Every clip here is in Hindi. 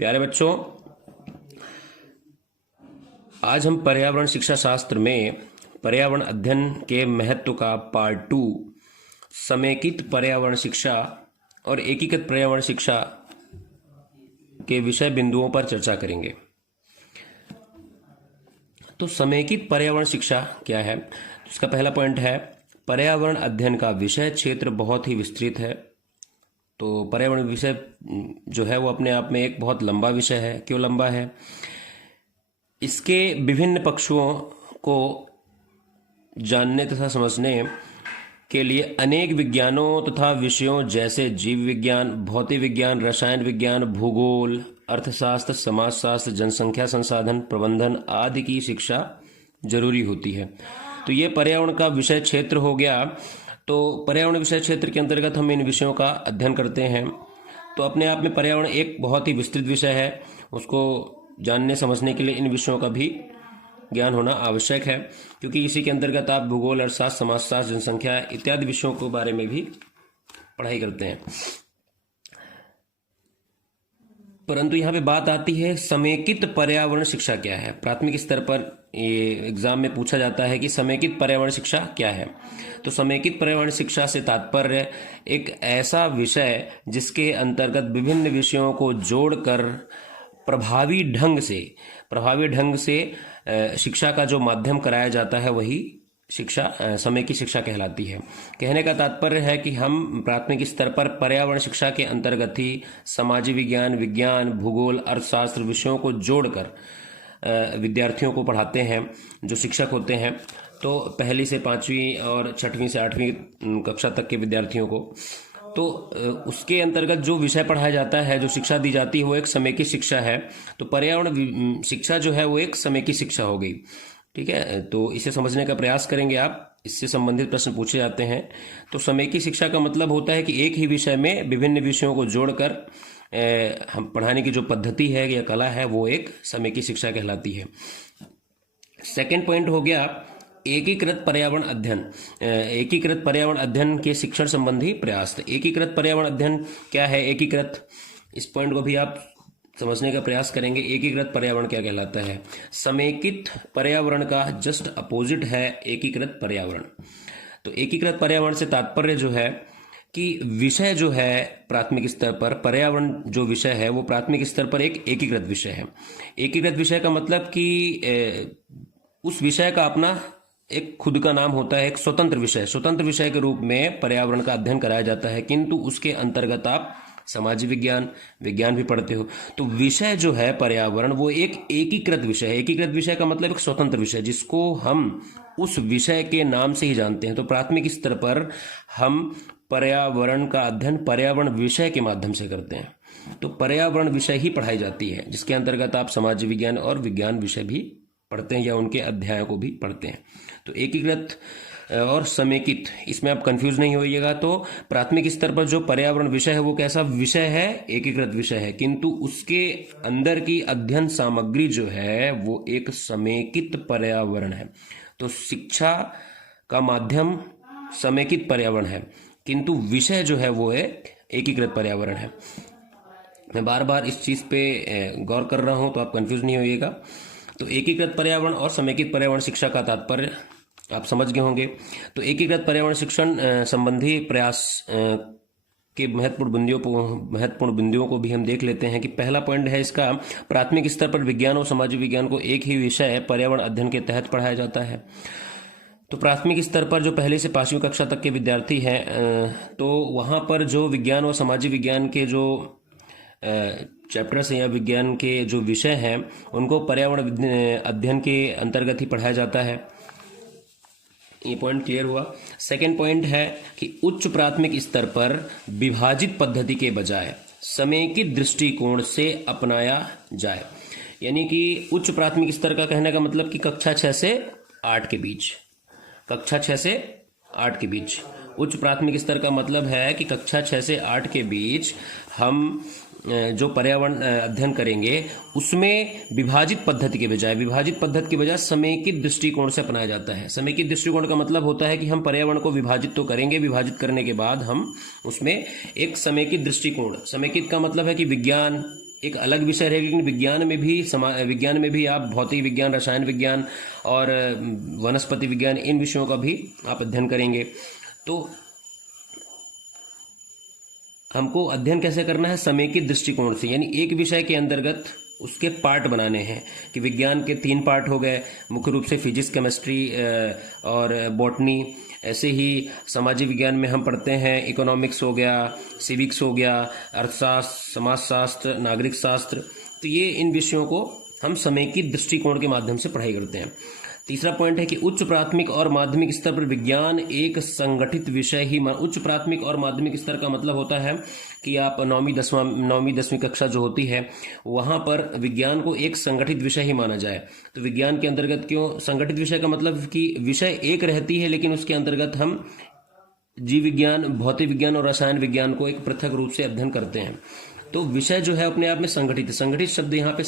प्यारे बच्चों, आज हम पर्यावरण शिक्षा शास्त्र में पर्यावरण अध्ययन के महत्व का पार्ट 2 समेकित पर्यावरण शिक्षा और एकीकृत पर्यावरण शिक्षा के विषय बिंदुओं पर चर्चा करेंगे। तो समेकित पर्यावरण शिक्षा क्या है? इसका पहला पॉइंट है, पर्यावरण अध्ययन का विषय क्षेत्र बहुत ही विस्तृत है। तो पर्यावरण विषय जो है वो अपने आप में एक बहुत लंबा विषय है। क्यों लंबा है? इसके विभिन्न पक्षों को जानने तथा समझने के लिए अनेक विज्ञानों तथा विषयों जैसे जीव विज्ञान, भौतिक विज्ञान, रसायन विज्ञान, भूगोल, अर्थशास्त्र, समाजशास्त्र, जनसंख्या संसाधन प्रबंधन आदि की शिक्षा जरूरी होती है। तो ये पर्यावरण का विषय क्षेत्र हो गया। तो पर्यावरण विषय क्षेत्र के अंतर्गत हम इन विषयों का अध्ययन करते हैं। तो अपने आप में पर्यावरण एक बहुत ही विस्तृत विषय है। उसको जानने समझने के लिए इन विषयों का भी ज्ञान होना आवश्यक है, क्योंकि इसी के अंतर्गत आप भूगोल, अर्थशास्त्र, समाजशास्त्र, जनसंख्या इत्यादि विषयों के बारे में भी पढ़ाई करते हैं। परंतु यहाँ पे बात आती है, समेकित पर्यावरण शिक्षा क्या है? प्राथमिक स्तर पर ये एग्जाम में पूछा जाता है कि समेकित पर्यावरण शिक्षा क्या है। तो समेकित पर्यावरण शिक्षा से तात्पर्य एक ऐसा विषय जिसके अंतर्गत विभिन्न विषयों को जोड़कर प्रभावी ढंग से शिक्षा का जो माध्यम कराया जाता है वही शिक्षा समेकित शिक्षा कहलाती है। कहने का तात्पर्य है कि हम प्राथमिक स्तर पर पर्यावरण शिक्षा के अंतर्गत ही सामाजिक विज्ञान, भूगोल, अर्थशास्त्र विषयों को जोड़कर विद्यार्थियों को पढ़ाते हैं। जो शिक्षक होते हैं तो पहली से 5वीं और 6वीं से 8वीं कक्षा तक के विद्यार्थियों को, तो उसके अंतर्गत जो विषय पढ़ाया जाता है, जो शिक्षा दी जाती है वो एक समेकित शिक्षा है। तो पर्यावरण शिक्षा जो है वो एक समेकित शिक्षा हो गई। ठीक है, तो इसे समझने का प्रयास करेंगे आप। इससे संबंधित प्रश्न पूछे जाते हैं। तो समेकित शिक्षा का मतलब होता है कि एक ही विषय में विभिन्न विषयों को जोड़कर हम पढ़ाने की जो पद्धति है या कला है वो एक समेकित शिक्षा कहलाती है। सेकेंड पॉइंट हो गया एकीकृत पर्यावरण अध्ययन। एकीकृत पर्यावरण अध्ययन के शिक्षण संबंधी प्रयास। एकीकृत पर्यावरण अध्ययन क्या है? एकीकृत, इस पॉइंट को भी आप समझने का प्रयास करेंगे। एकीकृत पर्यावरण क्या कहलाता है? समेकित पर्यावरण का जस्ट अपोजिट है एकीकृत पर्यावरण। तो एकीकृत पर्यावरण से तात्पर्य जो है कि विषय जो है प्राथमिक स्तर पर, पर्यावरण जो विषय है वो प्राथमिक स्तर पर एक एकीकृत विषय है। एकीकृत विषय का मतलब कि उस विषय का अपना एक खुद का नाम होता है, एक स्वतंत्र विषय के रूप में पर्यावरण का अध्ययन कराया जाता है। किंतु उसके अंतर्गत आप सामाजिक विज्ञान भी पढ़ते हो। तो विषय जो है पर्यावरण वो एक एकीकृत विषय है। एकीकृत विषय का मतलब एक स्वतंत्र विषय जिसको हम उस विषय के नाम से ही जानते हैं। तो प्राथमिक स्तर पर हम पर्यावरण का अध्ययन पर्यावरण विषय के माध्यम से करते हैं। तो पर्यावरण विषय ही पढ़ाई जाती है, जिसके अंतर्गत आप सामाजिक विज्ञान और विज्ञान विषय भी पढ़ते हैं या उनके अध्यायों को भी पढ़ते हैं। तो एकीकृत और समेकित, इसमें आप कंफ्यूज नहीं होइएगा। तो प्राथमिक स्तर पर जो पर्यावरण विषय है वो कैसा विषय है? एकीकृत विषय है। किंतु उसके अंदर की अध्ययन सामग्री जो है वो एक समेकित पर्यावरण है। तो शिक्षा का माध्यम समेकित पर्यावरण है, किंतु विषय जो है वो एक एकीकृत पर्यावरण है। मैं बार बार इस चीज पे गौर कर रहा हूं, तो आप कंफ्यूज नहीं होइएगा। तो एकीकृत पर्यावरण और समेकित पर्यावरण शिक्षा का तात्पर्य आप समझ गए होंगे। तो एकीकृत पर्यावरण शिक्षण संबंधी प्रयास के महत्वपूर्ण बिंदुओं को भी हम देख लेते हैं। कि पहला पॉइंट है इसका, प्राथमिक स्तर पर विज्ञान और सामाजिक विज्ञान को एक ही विषय पर्यावरण अध्ययन के तहत पढ़ाया जाता है। तो प्राथमिक स्तर पर जो पहली से 5वीं कक्षा तक के विद्यार्थी हैं, तो वहाँ पर जो विज्ञान और सामाजिक विज्ञान के जो चैप्टर्स या विज्ञान के जो विषय हैं उनको पर्यावरण अध्ययन के अंतर्गत ही पढ़ाया जाता है। ये पॉइंट क्लियर हुआ। सेकेंड पॉइंट है कि उच्च प्राथमिक स्तर पर विभाजित पद्धति के बजाय समेकित दृष्टिकोण से अपनाया जाए। यानी कि उच्च प्राथमिक स्तर का कहने का मतलब कि कक्षा 6 से 8 के बीच, उच्च प्राथमिक स्तर का मतलब है कि कक्षा 6 से 8 के बीच हम जो पर्यावरण अध्ययन करेंगे उसमें विभाजित पद्धति के बजाय समेकित दृष्टिकोण से अपनाया जाता है। समेकित दृष्टिकोण का मतलब होता है कि हम पर्यावरण को विभाजित तो करेंगे, विभाजित करने के बाद हम उसमें एक समेकित दृष्टिकोण, समेकित का मतलब है कि विज्ञान एक अलग विषय रहेगा, लेकिन विज्ञान में भी आप भौतिक विज्ञान, रसायन विज्ञान और वनस्पति विज्ञान, इन विषयों का भी आप अध्ययन करेंगे। तो हमको अध्ययन कैसे करना है? समेकित दृष्टिकोण से, यानी एक विषय के अंतर्गत उसके पार्ट बनाने हैं। कि विज्ञान के 3 पार्ट हो गए मुख्य रूप से, फिजिक्स, केमिस्ट्री और बॉटनी। ऐसे ही सामाजिक विज्ञान में हम पढ़ते हैं इकोनॉमिक्स हो गया, सिविक्स हो गया, अर्थशास्त्र, समाजशास्त्र, नागरिक शास्त्र। तो ये इन विषयों को हम समेकित दृष्टिकोण के माध्यम से पढ़ाई करते हैं। तीसरा पॉइंट है कि उच्च प्राथमिक और माध्यमिक स्तर पर विज्ञान एक संगठित विषय ही। उच्च प्राथमिक और माध्यमिक स्तर का मतलब होता है कि आप 9वीं 10वीं कक्षा जो होती है वहां पर विज्ञान को एक संगठित विषय ही माना जाए। तो विज्ञान के अंतर्गत क्यों संगठित विषय का मतलब कि विषय एक रहती है, लेकिन उसके अंतर्गत हम जीव विज्ञान, भौतिक विज्ञान और रसायन विज्ञान को एक पृथक रूप से अध्ययन करते हैं। तो विषय जो है अपने आप में संगठित है। संगठित शब्द यहाँ पे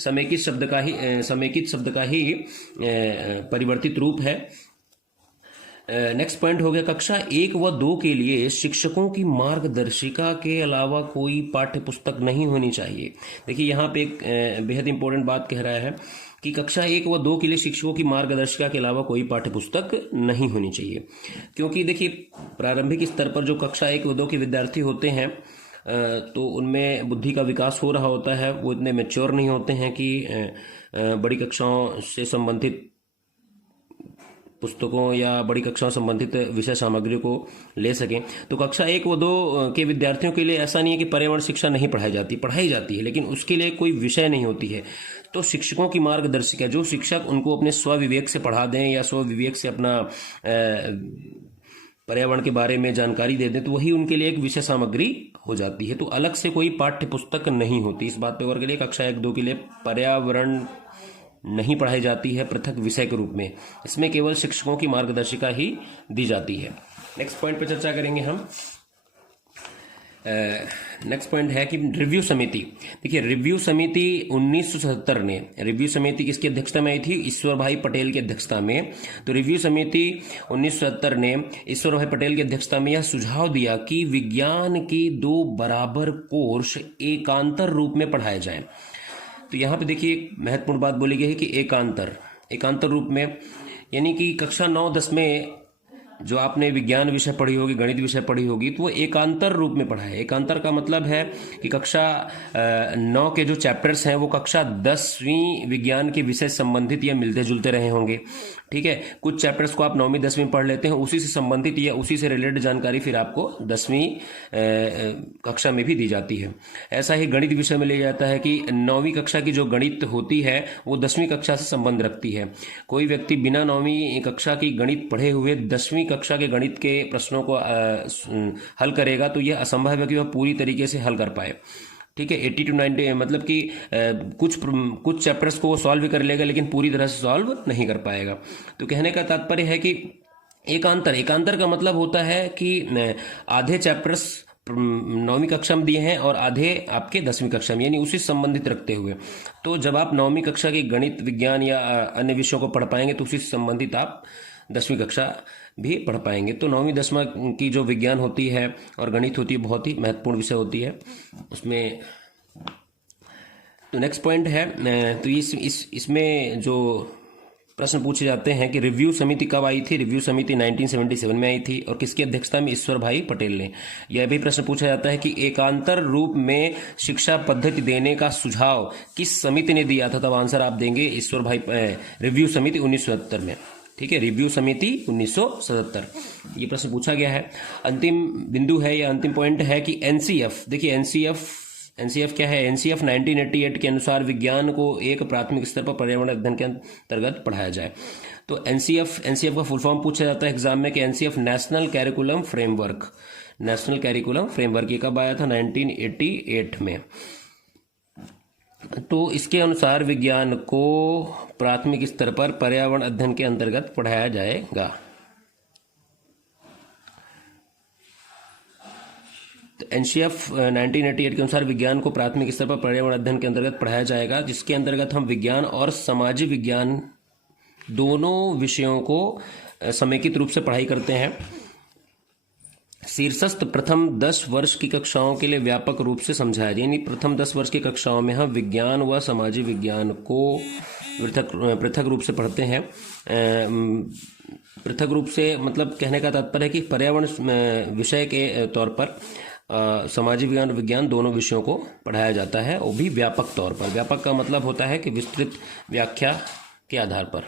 समेकित शब्द का ही परिवर्तित रूप है। नेक्स्ट पॉइंट हो गया, कक्षा 1 व 2 के लिए शिक्षकों की मार्गदर्शिका के अलावा कोई पाठ्य पुस्तक नहीं होनी चाहिए। देखिए यहाँ पे एक बेहद इंपॉर्टेंट बात कह रहा है कि कक्षा 1 व 2 के लिए शिक्षकों की मार्गदर्शिका के अलावा कोई पाठ्य पुस्तक नहीं होनी चाहिए। क्योंकि देखिए प्रारंभिक स्तर पर जो कक्षा 1 व 2 के विद्यार्थी होते हैं तो उनमें बुद्धि का विकास हो रहा होता है, वो इतने मैच्योर नहीं होते हैं कि बड़ी कक्षाओं से संबंधित पुस्तकों या बड़ी कक्षाओं संबंधित विषय सामग्री को ले सकें। तो कक्षा 1 व 2 के विद्यार्थियों के लिए ऐसा नहीं है कि पर्यावरण शिक्षा नहीं पढ़ाई जाती है, लेकिन उसके लिए कोई विषय नहीं होती है। तो शिक्षकों की मार्गदर्शिका, जो शिक्षक उनको अपने स्वविवेक से पढ़ा दें या स्वविवेक से अपना पर्यावरण के बारे में जानकारी दे दें, तो वही उनके लिए एक विषय सामग्री हो जाती है। तो अलग से कोई पाठ्य पुस्तक नहीं होती। इस बात पे गौर करिए, कक्षा 1 2 के लिए पर्यावरण नहीं पढ़ाई जाती है पृथक विषय के रूप में। इसमें केवल शिक्षकों की मार्गदर्शिका ही दी जाती है। नेक्स्ट पॉइंट पर चर्चा करेंगे हम। नेक्स्ट पॉइंट है कि रिव्यू समिति। देखिए रिव्यू समिति 1977 ने, रिव्यू समिति किसकी अध्यक्षता में आई थी? ईश्वर भाई पटेल की अध्यक्षता में। तो रिव्यू समिति 1977 ने ईश्वर भाई पटेल की अध्यक्षता में यह सुझाव दिया कि विज्ञान के 2 बराबर कोर्स एकांतर रूप में पढ़ाए जाएं। तो यहाँ पे देखिए एक महत्वपूर्ण बात बोली गई है कि एकांतर रूप में, यानी कि कक्षा 9-10 में जो आपने विज्ञान विषय पढ़ी होगी, गणित विषय पढ़ी होगी, तो वो एकांतर रूप में पढ़ा है। एकांतर का मतलब है कि कक्षा 9 के जो चैप्टर्स हैं वो कक्षा 10वीं विज्ञान के विषय संबंधित या मिलते जुलते रहे होंगे। ठीक है, कुछ चैप्टर्स को आप 9वीं 10वीं पढ़ लेते हैं, उसी से संबंधित या उसी से रिलेटेड जानकारी फिर आपको 10वीं कक्षा में भी दी जाती है। ऐसा ही गणित विषय में ले जाता है कि 9वीं कक्षा की जो गणित होती है वो 10वीं कक्षा से संबंध रखती है। कोई व्यक्ति बिना 9वीं कक्षा की गणित पढ़े हुए 10वीं कक्षा के गणित के प्रश्नों को हल करेगा तो यह असंभव है कि वह पूरी तरीके से हल कर पाए। ठीक है, 80 to 90 मतलब कि कुछ चैप्टर्स को वो सॉल्व कर लेगा, लेकिन पूरी तरह से सॉल्व नहीं कर पाएगा। तो कहने का तात्पर्य है कि एकांतर का मतलब होता है कि आधे चैप्टर्स 9वीं कक्षा में दिए हैं और आधे आपके 10वीं कक्षा में, यानी उसी से संबंधित रखते हुए। तो जब आप 9वीं कक्षा के गणित, विज्ञान या अन्य विषयों को पढ़ पाएंगे तो उसी से संबंधित आप 10वीं कक्षा भी पढ़ पाएंगे। तो 9वीं 10वीं की जो विज्ञान होती है और गणित होती है बहुत ही महत्वपूर्ण विषय होती है उसमें। तो नेक्स्ट पॉइंट है, तो इसमें जो प्रश्न पूछे जाते हैं कि रिव्यू समिति कब आई थी? रिव्यू समिति 1977 में आई थी और किसकी अध्यक्षता में? ईश्वर भाई पटेल ने। यह भी प्रश्न पूछा जाता है कि एकांतर रूप में शिक्षा पद्धति देने का सुझाव किस समिति ने दिया था? तब आंसर आप देंगे ईश्वर भाई, रिव्यू समिति 1977 में। ठीक है, रिव्यू समिति 1977, ये प्रश्न पूछा गया है। अंतिम बिंदु है या अंतिम पॉइंट है कि एनसीएफ। देखिए एनसीएफ क्या है? एनसीएफ 1988 के अनुसार विज्ञान को एक प्राथमिक स्तर पर पर्यावरण अध्ययन के अंतर्गत पढ़ाया जाए। तो एनसीएफ का फुल फॉर्म पूछा जाता है एग्जाम में कि एनसीएफ नेशनल कैरिकुलम फ्रेमवर्क। ये कब आया था? 1988 में। तो इसके अनुसार विज्ञान को प्राथमिक स्तर पर पर्यावरण अध्ययन के अंतर्गत पढ़ाया जाएगा। तो एनसीएफ 1988 के अनुसार विज्ञान को प्राथमिक स्तर पर पर्यावरण अध्ययन के अंतर्गत पढ़ाया जाएगा, जिसके अंतर्गत हम विज्ञान और सामाजिक विज्ञान दोनों विषयों को समेकित रूप से पढ़ाई करते हैं। शीर्षस्थ प्रथम 10 वर्ष की कक्षाओं के लिए व्यापक रूप से समझाया, यानी प्रथम 10 वर्ष की कक्षाओं में हम विज्ञान व सामाजिक विज्ञान को पृथक रूप से पढ़ते हैं। पृथक रूप से मतलब कहने का तात्पर्य है कि पर्यावरण विषय के तौर पर सामाजिक विज्ञान और विज्ञान दोनों विषयों को पढ़ाया जाता है, वो भी व्यापक तौर पर। व्यापक का मतलब होता है कि विस्तृत व्याख्या के आधार पर।